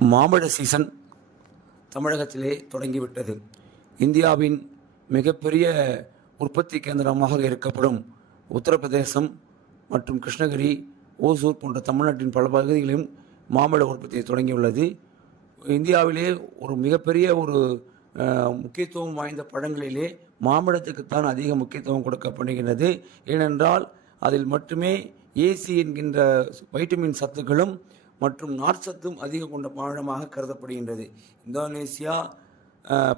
மாம்பழ சீசன் தமிழகத்திலே தொடங்கிவிட்டது. இந்தியாவின் மிகப்பெரிய உற்பத்தி கேந்திரமாக இருக்கப்படும் உத்தரப்பிரதேசம் மற்றும் கிருஷ்ணகிரி, ஓசூர் போன்ற தமிழ்நாட்டின் பல பகுதிகளிலும் மாம்பழ உற்பத்தி தொடங்கியுள்ளது. இந்தியாவிலே ஒரு மிகப்பெரிய ஒரு முக்கியத்துவம் வாய்ந்த பழங்களிலே மாம்பழத்துக்குத்தான் அதிக முக்கியத்துவம் கொடுக்கப்படுகிறது. ஏனென்றால் அதில் மட்டுமே ஏசி என்கின்ற வைட்டமின் சத்துக்களும் மற்றும் நார்ச்சத்தும் அதிகம் கொண்ட பழமாக கருதப்படுகின்றது. இந்தோனேசியா,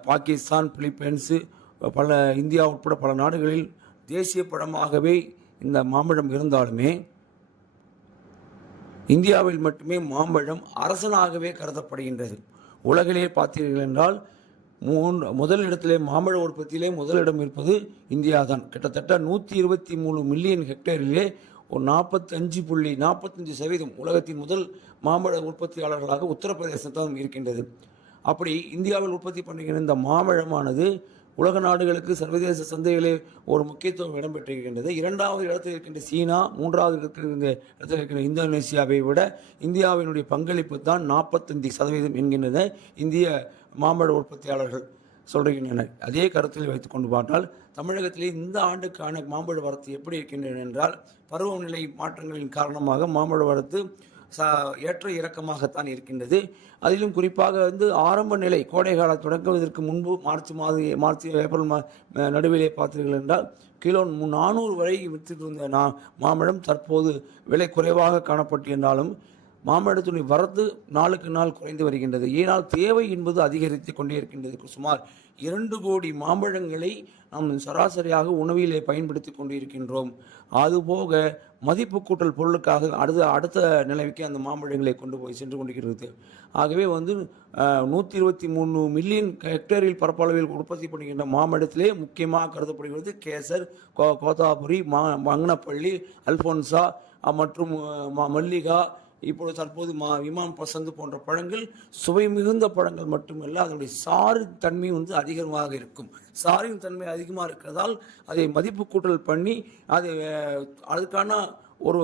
பாகிஸ்தான், பிலிப்பைன்ஸு, இந்தியா உட்பட பல நாடுகளில் தேசிய பழமாகவே இந்த மாம்பழம் இருந்தாலுமே இந்தியாவில் மட்டுமே மாம்பழம் அரசனாகவே கருதப்படுகின்றது. உலகிலே பார்த்தீர்கள் என்றால் முதல் இடத்திலே மாம்பழ உற்பத்தியிலே முதலிடம் இருப்பது இந்தியா தான். கிட்டத்தட்ட 123 மில்லியன் ஹெக்டேரிலே ஒரு 45% உலகத்தின் முதல் மாம்பழ உற்பத்தியாளர்களாக உத்தரப்பிரதேசத்தான் இருக்கின்றது. அப்படி இந்தியாவில் உற்பத்தி பண்ணுகிற இந்த மாம்பழமானது உலக நாடுகளுக்கு சர்வதேச சந்தைகளே ஒரு முக்கியத்துவம் இடம்பெற்றிருக்கின்றது. 2வது இடத்தில் இருக்கின்ற சீனா, 3வது இடத்தில் இருக்கின்ற இந்தோனேசியாவை விட இந்தியாவினுடைய பங்களிப்பு தான் 45% என்கின்றன இந்திய மாம்பழ உற்பத்தியாளர்கள் சொல்கின்றனர். அதே கருத்தில் வைத்துக் கொண்டு பார்த்தால் தமிழகத்திலே இந்த ஆண்டுக்கான மாம்பழ வரத்து எப்படி இருக்கின்றன என்றால், பருவநிலை மாற்றங்களின் காரணமாக மாம்பழ வரத்து ஏற்ற இறக்கமாகத்தான் இருக்கின்றது. அதிலும் குறிப்பாக ஆரம்ப நிலை கோடை காலம் தொடங்குவதற்கு முன்பு மார்ச் ஏப்ரல் நடுவிலே பார்த்தீர்கள் என்றால் கிலோ 400 வரை விற்றுட்டு இருந்த மாம்பழம் தற்போது விலை குறைவாக காணப்பட்டிருந்தாலும் மாம்பழத்தினுடைய வரத்து நாளுக்கு நாள் குறைந்து வருகின்றது. ஏனால் தேவை என்பது அதிகரித்து கொண்டே இருக்கின்றது. சுமார் 2 கோடி மாம்பழங்களை நாம் சராசரியாக உணவிலே பயன்படுத்தி கொண்டிருக்கின்றோம். அதுபோக மதிப்பு கூட்டல் பொருளுக்காக அடுத்த நிலைக்கு அந்த மாம்பழங்களை கொண்டு போய் சென்று கொண்டிருக்கிறது. ஆகவே 123 மில்லியன் ஹெக்டேரில் பரப்பளவில் உற்பத்தி பண்ணுகின்ற மாம்பழத்திலே முக்கியமாக கருதப்படுகிறது கேசர், கோதாபுரி, மங்கனப்பள்ளி, அல்போன்சா மற்றும் மல்லிகா, இப்பொழுது தற்போது இமாம் பசந்து போன்ற பழங்கள் சுவை மிகுந்த பழங்கள் மட்டுமல்ல, அதனுடைய சாரின் தன்மை அதிகமாக இருக்கும். சாரின் தன்மை அதிகமாக இருக்கிறதால் அதை மதிப்பு கூட்டல் பண்ணி அதுக்கான ஒரு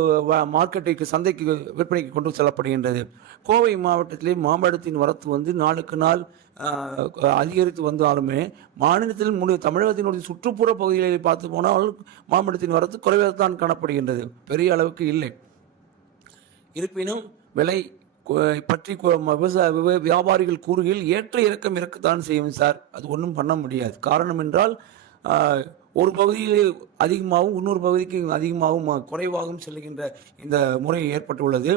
மார்க்கெட்டுக்கு, சந்தைக்கு, விற்பனைக்கு கொண்டு செல்லப்படுகின்றது. கோவை மாவட்டத்திலே மாம்பழத்தின் வரத்து நாளுக்கு நாள் அதிகரித்து வந்தாலுமே மாநிலத்தில் தமிழகத்தினுடைய சுற்றுப்புற பகுதிகளில் பார்த்து போனால் மாம்பழத்தின் வரத்து குறைவாகத்தான் காணப்படுகின்றது, பெரிய அளவுக்கு இல்லை. இருப்பினும் விலை பற்றி வியாபாரிகள் கூறுகையில் ஏற்ற இறக்கம் இருக்கத்தான் செய்யும் சார். அது ஒன்றும் பண்ண முடியாது. காரணம் என்றால் ஒரு பகுதியில் அதிகமாகவும் இன்னொரு பகுதிக்கு அதிகமாகவும் குறைவாகவும் செல்கின்ற இந்த முறை ஏற்பட்டுள்ளது.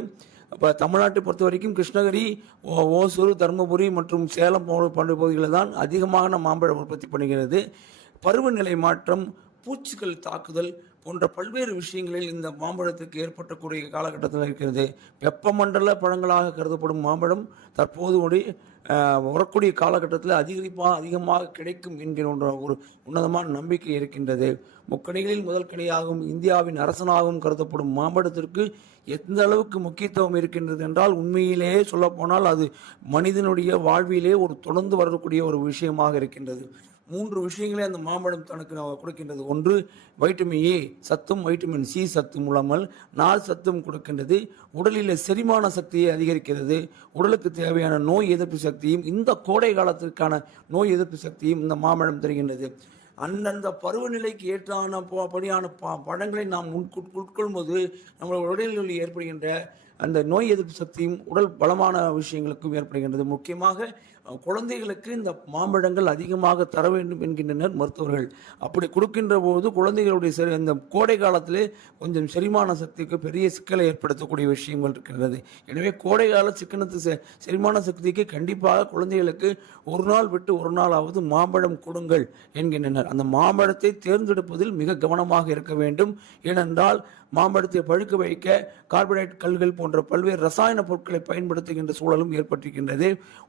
இப்போ தமிழ்நாட்டை பொறுத்த வரைக்கும் கிருஷ்ணகிரி, ஓசூர், தருமபுரி மற்றும் சேலம் போன்ற பகுதிகளில் தான் அதிகமான மாம்பழம் உற்பத்தி பண்ணுகிறது. பருவநிலை மாற்றம், பூச்சிகள் தாக்குதல் போன்ற பல்வேறு விஷயங்களில் இந்த மாம்பழத்துக்கு ஏற்பட்டக்கூடிய காலகட்டத்தில் இருக்கிறது. வெப்பமண்டல பழங்களாக கருதப்படும் மாம்பழம் தற்போது வரக்கூடிய காலகட்டத்தில் அதிகமாக கிடைக்கும் என்கிற ஒரு உன்னதமான நம்பிக்கை இருக்கின்றது. முக்கணிகளில் முதல் கனியாகவும் இந்தியாவின் அரசனாகவும் கருதப்படும் மாம்பழத்திற்கு எந்த அளவுக்கு முக்கியத்துவம் இருக்கின்றது என்றால், உண்மையிலேயே சொல்லப்போனால் அது மனிதனுடைய வாழ்விலே ஒரு தொடர்ந்து வரக்கூடிய ஒரு விஷயமாக இருக்கின்றது. 3 விஷயங்களே அந்த மாம்பழம் தனக்கு கொடுக்கின்றது. ஒன்று, வைட்டமின் ஏ சத்தும் வைட்டமின் சி சத்தும் மூலமல் நார் சத்தும் கொடுக்கின்றது. உடலில் செரிமான சக்தியை அதிகரிக்கிறது. உடலுக்கு தேவையான நோய் எதிர்ப்பு சக்தியும், இந்த கோடை காலத்திற்கான நோய் எதிர்ப்பு சக்தியும் இந்த மாம்பழம் தருகின்றது. அந்தந்த பருவநிலைக்கு ஏற்றான படியான பழங்களை நாம் உட்கொள்ளும்போது நம்மளோட உடலில் ஏற்படுகின்ற அந்த நோய் எதிர்ப்பு சக்தியும் உடல் பலமான விஷயங்களுக்கும் ஏற்படுகின்றது. முக்கியமாக குழந்தைகளுக்கு இந்த மாம்பழங்கள் அதிகமாக தர வேண்டும் என்கின்றனர் மருத்துவர்கள். அப்படி கொடுக்கின்ற போது குழந்தைகளுடைய இந்த கோடை காலத்திலே கொஞ்சம் செரிமான சக்திக்கு பெரிய சிக்கலை ஏற்படுத்தக்கூடிய விஷயங்கள் இருக்கின்றது. எனவே கோடை கால செரிமான சக்திக்கு கண்டிப்பாக குழந்தைகளுக்கு ஒரு நாள் விட்டு ஒரு நாளாவது மாம்பழம் கொடுங்கள் என்கின்றனர். அந்த மாம்பழத்தை தேர்ந்தெடுப்பதில் மிக கவனமாக இருக்க வேண்டும். ஏனென்றால் மாம்பழத்தை பழுக்க வைக்க கார்போஹைட்ரேட் கல்கள் போன்ற பல்வேறு ரசாயன பொருட்களை பயன்படுத்துகின்ற சூழலும் ஏற்பட்டிருக்கின்றது.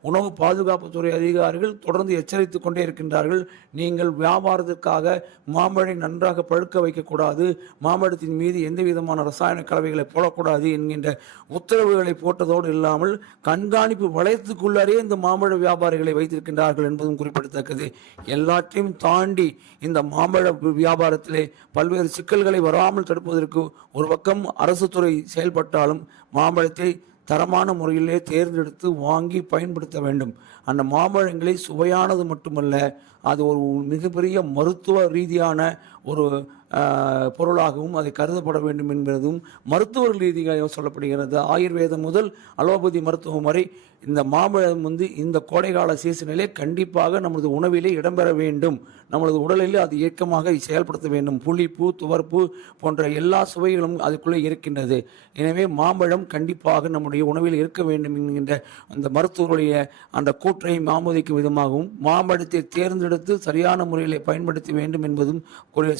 உணவு பாதுகாப்புத்துறை அதிகாரிகள் தொடர்ந்து எச்சரித்துக் கொண்டே இருக்கின்றார்கள். நீங்கள் வியாபாரத்திற்காக மாம்பழம் நன்றாக பழுக்க வைக்கக்கூடாது, மாம்பழத்தின் மீது எந்த விதமான ரசாயன கலவைகளை போடக்கூடாது என்கின்ற உத்தரவுகளை போட்டதோடு இல்லாமல் கண்காணிப்பு வளையத்துக்குள்ளரே இந்த மாம்பழ வியாபாரிகளை வைத்திருக்கின்றார்கள் என்பதும் குறிப்பிடத்தக்கது. எல்லாத்தையும் தாண்டி இந்த மாம்பழ வியாபாரத்திலே பல்வேறு சிக்கல்களை வராமல் தடுப்பதற்கு ஒரு பக்கம் அரசு துறை செயல்பட்டாலும் மாம்பழத்தை தரமான முறையிலே தேர்ந்தெடுத்து வாங்கி பயன்படுத்த வேண்டும். அந்த மாம்பழங்களை சுவையானது மட்டுமல்ல, அது ஒரு மிகப்பெரிய மருத்துவ ரீதியான ஒரு பொருளாகவும் அதை கருதப்பட வேண்டும் என்பதும் மருத்துவ ரீதியாக சொல்லப்படுகிறது. ஆயுர்வேதம் முதல் அலோபதி மருத்துவம் வரை இந்த மாம்பழம் இந்த கோடைகால சீசனிலே கண்டிப்பாக நமது உணவிலே இடம்பெற வேண்டும். நமது உடலிலே அது இயக்கமாக செயல்படுத்த வேண்டும். புளிப்பு, துவர்ப்பு போன்ற எல்லா சுவைகளும் அதுக்குள்ளே இருக்கின்றது. எனவே மாம்பழம் கண்டிப்பாக நம்முடைய உணவில் இருக்க வேண்டும் என்கின்ற அந்த மருத்துவருடைய அந்த கூற்றை ஆமோதிக்கும் விதமாகவும் மாம்பழத்தை தேர்ந்தெடுத்து சரியான முறையில் பயன்படுத்த வேண்டும் என்பதும்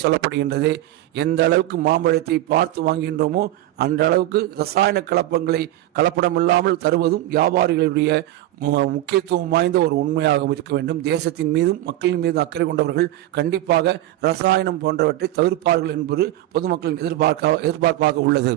சொல்லப்படுகின்றது. எந்த அளவுக்கு மாம்பழத்தை பார்த்து வாங்குகின்றோமோ அந்த அளவுக்கு ரசாயன கலப்படம் இல்லாமல் தருவதும் வியாபாரிகளுடைய முக்கியத்துவம் வாய்ந்த ஒரு உண்மையாக இருக்க வேண்டும். தேசத்தின் மீதும் மக்களின் மீதும் அக்கறை கொண்டவர்கள் கண்டிப்பாக ரசாயனம் போன்றவற்றை தவிர்ப்பார்கள் என்பது பொதுமக்களின் எதிர்பார்ப்பாக உள்ளது.